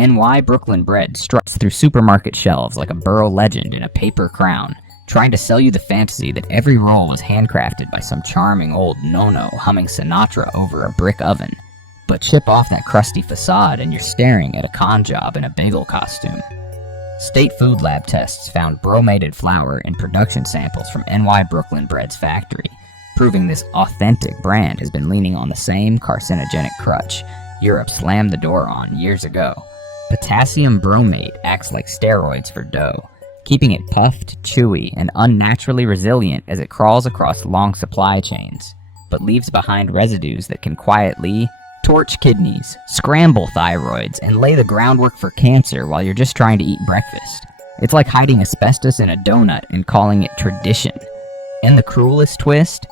NY Brooklyn Bread struts through supermarket shelves like a borough legend in a paper crown, trying to sell you the fantasy that every roll was handcrafted by some charming old no-no humming Sinatra over a brick oven. But chip off that crusty facade and you're staring at a con job in a bagel costume. State Food Lab tests found bromated flour in production samples from NY Brooklyn Bread's factory, proving this authentic brand has been leaning on the same carcinogenic crutch Europe slammed the door on years ago. Potassium bromate acts like steroids for dough, keeping it puffed, chewy, and unnaturally resilient as it crawls across long supply chains, but leaves behind residues that can quietly torch kidneys, scramble thyroids, and lay the groundwork for cancer while you're just trying to eat breakfast. It's like hiding asbestos in a donut and calling it tradition. And the cruelest twist?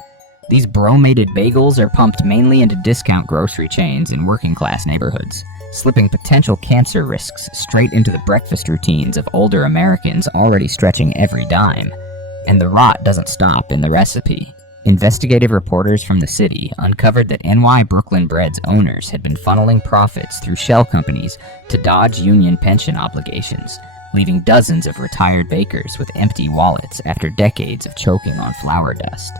These bromated bagels are pumped mainly into discount grocery chains in working-class neighborhoods, slipping potential cancer risks straight into the breakfast routines of older Americans already stretching every dime. And the rot doesn't stop in the recipe. Investigative reporters from the city uncovered that NY Brooklyn Bread's owners had been funneling profits through shell companies to dodge union pension obligations, leaving dozens of retired bakers with empty wallets after decades of choking on flour dust.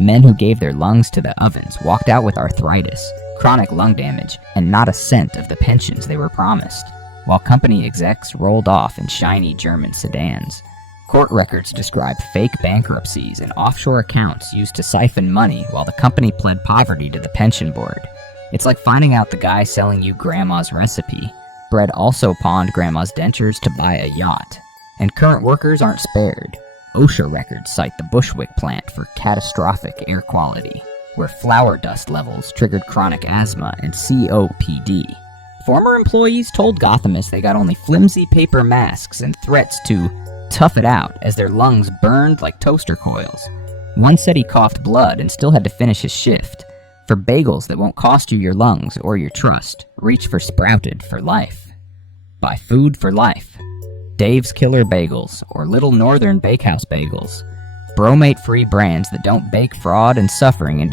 Men who gave their lungs to the ovens walked out with arthritis, chronic lung damage, and not a cent of the pensions they were promised, while company execs rolled off in shiny German sedans. Court records describe fake bankruptcies and offshore accounts used to siphon money while the company pled poverty to the pension board. It's like finding out the guy selling you grandma's recipe. Bread also pawned grandma's dentures to buy a yacht. And current workers aren't spared. OSHA records cite the Bushwick plant for catastrophic air quality, where flour dust levels triggered chronic asthma and COPD. Former employees told Gothamists they got only flimsy paper masks and threats to tough it out as their lungs burned like toaster coils. One said he coughed blood and still had to finish his shift. For bagels that won't cost you your lungs or your trust, reach for Sprouted for life. Buy food for life. Dave's Killer Bagels or Little Northern Bakehouse Bagels. Bromate-free brands that don't bake fraud and suffering into